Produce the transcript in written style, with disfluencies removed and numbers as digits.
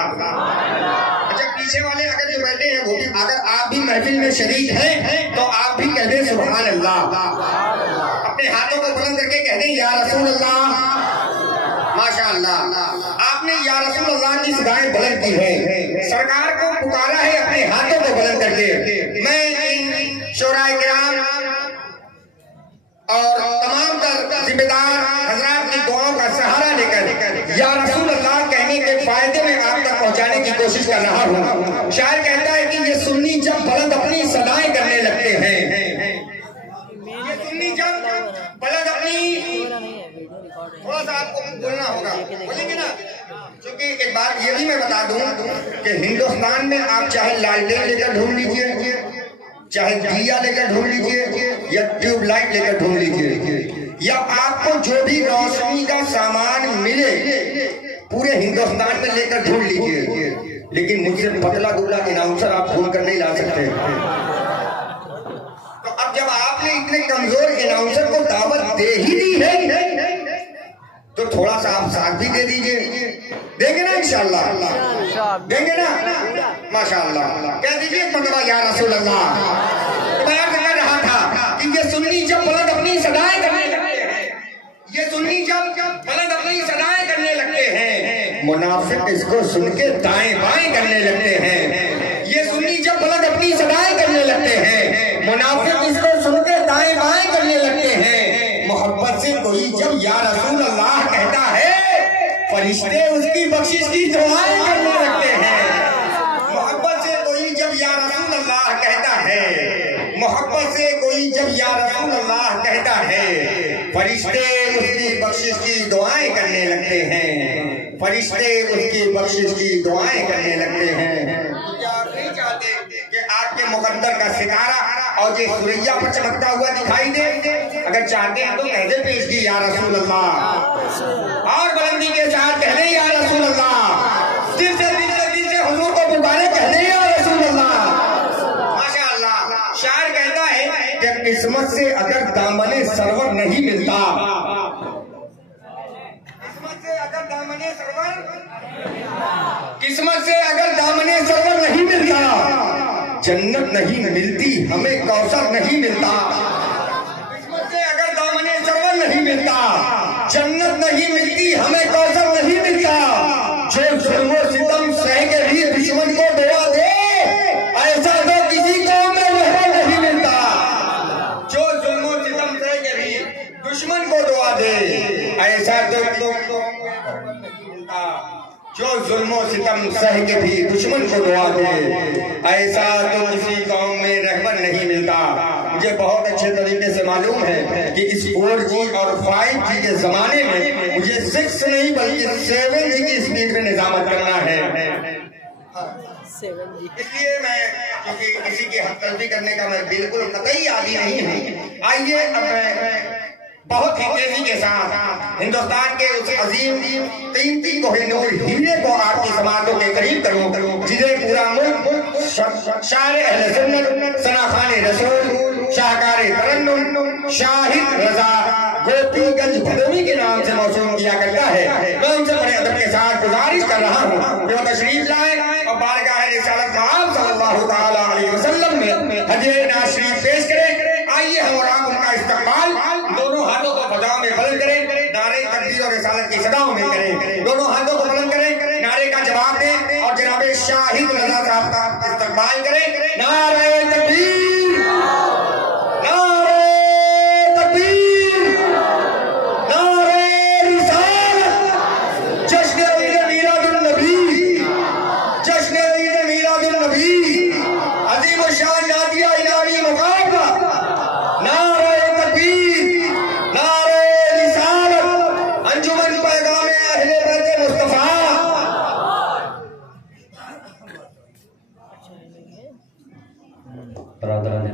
اچھا پیچھے والے اگر جو بیٹھے ہیں وہ بھی اگر آپ بھی محفل میں شریک ہیں تو آپ بھی کہہ دیں سبحان اللہ، اپنے ہاتھوں کو بلند کر کے کہہ دیں یا رسول اللہ۔ ماشاءاللہ آپ نے یا رسول اللہ کی صدائیں بلند کی ہیں، سرکار کو پکارا ہے اپنے ہاتھوں کو بلند کر کے۔ میں ان شعراء کرام اور تمام تر ذمہ دار حضرات کی دعاؤں کا سہارا لے کر یا رسول اللہ کہنے کے فائدے میں آپ تک پہنچانے کی کوشش کر رہا ہوں۔ شاعر کہتا ہے کہ یہ سنی جب بلند اپنی صدائیں کرنے لگتے ہیں، یہ سنی جب بلند اپنی، تھوڑا سا آپ کو بولنا ہوگا، بولیں گے نا، کیونکہ ایک بات یہ بھی میں بتا دوں کہ ہندوستان میں آپ چاہے لالٹین لے کر ڈھونڈ لیجئے، چاہے دیا لے کر ڈھونڈ لیجئے یا ٹیوب لائٹ لے کر ڈھونڈ لیجئے، یا آپ کو جو بھی روشنی کا سامان ملے پورے ہندوستان میں لے کر ڈھونڈ لیجئے، لیکن مجھ سے پتلا دبلا اناؤنسر آپ ڈھونڈ کر نہیں لا سکتے۔ تو اب جب آپ نے اتنے کمزور اناؤنسر کو دعوت دے ہی دی ہے تو تھوڑا سا آپ ساتھ بھی دے دیجئے، دیں گے نا انشاءاللہ، دیں گے نا ماشاءاللہ، کہہ دیجئے ایک مرتبہ یا رسول اللہ۔ تو میں عرض کر رہا تھا کہ یہ سنی جب بلند اپنی صدائیں کرنے لگتے ہیں، یہ سنی جب بلند اپنی صدائیں کرنے لگتے ہیں، منافق اس کو سن کے دائیں بائیں کرنے لگتے ہیں۔ یہ سنی جب بلند اپنی صدائیں کرنے لگتے ہیں، منافق اس کو سن کے دائیں بائیں کرنے لگتے ہیں۔ محبت سے کوئی جب یا رسول اللہ کہتا ہے، فرشتے اس کی بخشش کی دعائیں کرنے لگتے ہیں۔ محبت سے کوئی جب یا رسول اللہ کہتا ہے، محبت سے کوئی جب یا رسول اللہ کہتا ہے، فرشتے اس کی بخشش کی دعائیں کرنے لگتے ہیں، فرشتے اس کی بخشش کی دعائیں کرنے لگتے ہیں۔ آپ نہیں چاہتے کہ آپ کے مقدر کا ستارہ اور یہ سوریا پر چمکتا ہوا دکھائی دے؟ اگر چاہتے ہیں تو کہہ دے پیشگی یا رسول اللہ، اور بلندی کے ساتھ کہہ دیں یا رسول اللہ، دل سے حضور کو پکارے کہہ دیں یا رسول اللہ۔ ماشاءاللہ شاعر کہتا ہے کہ قسمت سے اگر دامن سرور نہیں ملتا، قسمت سے اگر دامن سرور، قسمت سے اگر دامن سرور نہیں ملتا، جنت نہیں ملتی ہمیں کوثر نہیں ملتا۔ قسمت سے اگر دامن سرور نہیں ملتا، جنت نہیں ملتی ہمیں کوثر نہیں ملتا۔ جو ظلم و ستم سہ کے بھی دشمن کو دعا دے، ایسا تو کسی قوم میں رہبر نہیں ملتا۔ جو ظلم و ستم سہ کے بھی دشمن کو دعا دے، ایسا تو نہیں ملتا۔ جو ظلم و ستم سہ کے بھی دشمن کو دعا دے، ایسا تو کسی قوم میں رہبر نہیں ملتا۔ مجھے بہت اچھے طریقے سے معلوم ہے کہ اس 4G اور 5G کے زمانے میں مجھے 6 نہیں بلکہ 7G کی اسپیڈ میں نظامت کرنا ہے۔ اس لیے میں کیونکہ کسی کی حق تلفی کرنے کا میں بالکل قطعی عادی نہیں ہوں۔ آئیے اب میں بہت ہی تیزی کے ساتھ ہندوستان کے اس عظیم قیمتی کوہ نور ہیرے کو آپ کی سماعتوں کے قریب کروں، جسے پورا ملک شاعر اہل سنت، ثناخان رسول، شاہکار ترنم، شاہد رضا گوپی گنج بھدوی کے نام سے موسوم کیا کرتا ہے۔ میں ان سے بڑے ادب کے ساتھ گزارش کر رہا ہوں کہ وہ تشریف لائیں اور بارگاہ رسالت مآب صلی اللہ تعالیٰ علیہ وسلم میں حجر ناز شریف پیش کریں۔ آئیے ہم اور آپ ان کا استقبال دونوں ہاتھوں کو فضاؤں میں بلند کریں، نعرے تکبیر اور رسالت کی صداؤں میں کریں، دونوں ہاتھوں کو بلند کریں، نعرے کا جواب دیں اور جناب شاہد رضا صاحب کا استقبال کریں۔ نعرہ تکبیر، نعرہ تکبیر، نعرہ رسالت، جشن عید میلاد النبی، جشن عید میلاد النبی، عظیم الشان نادیہ انعامی مقابلہ، نعرہ تکبیر، نعرہ رسالت، انجمن پیغام اہل بیت مصطفیٰ۔ برادران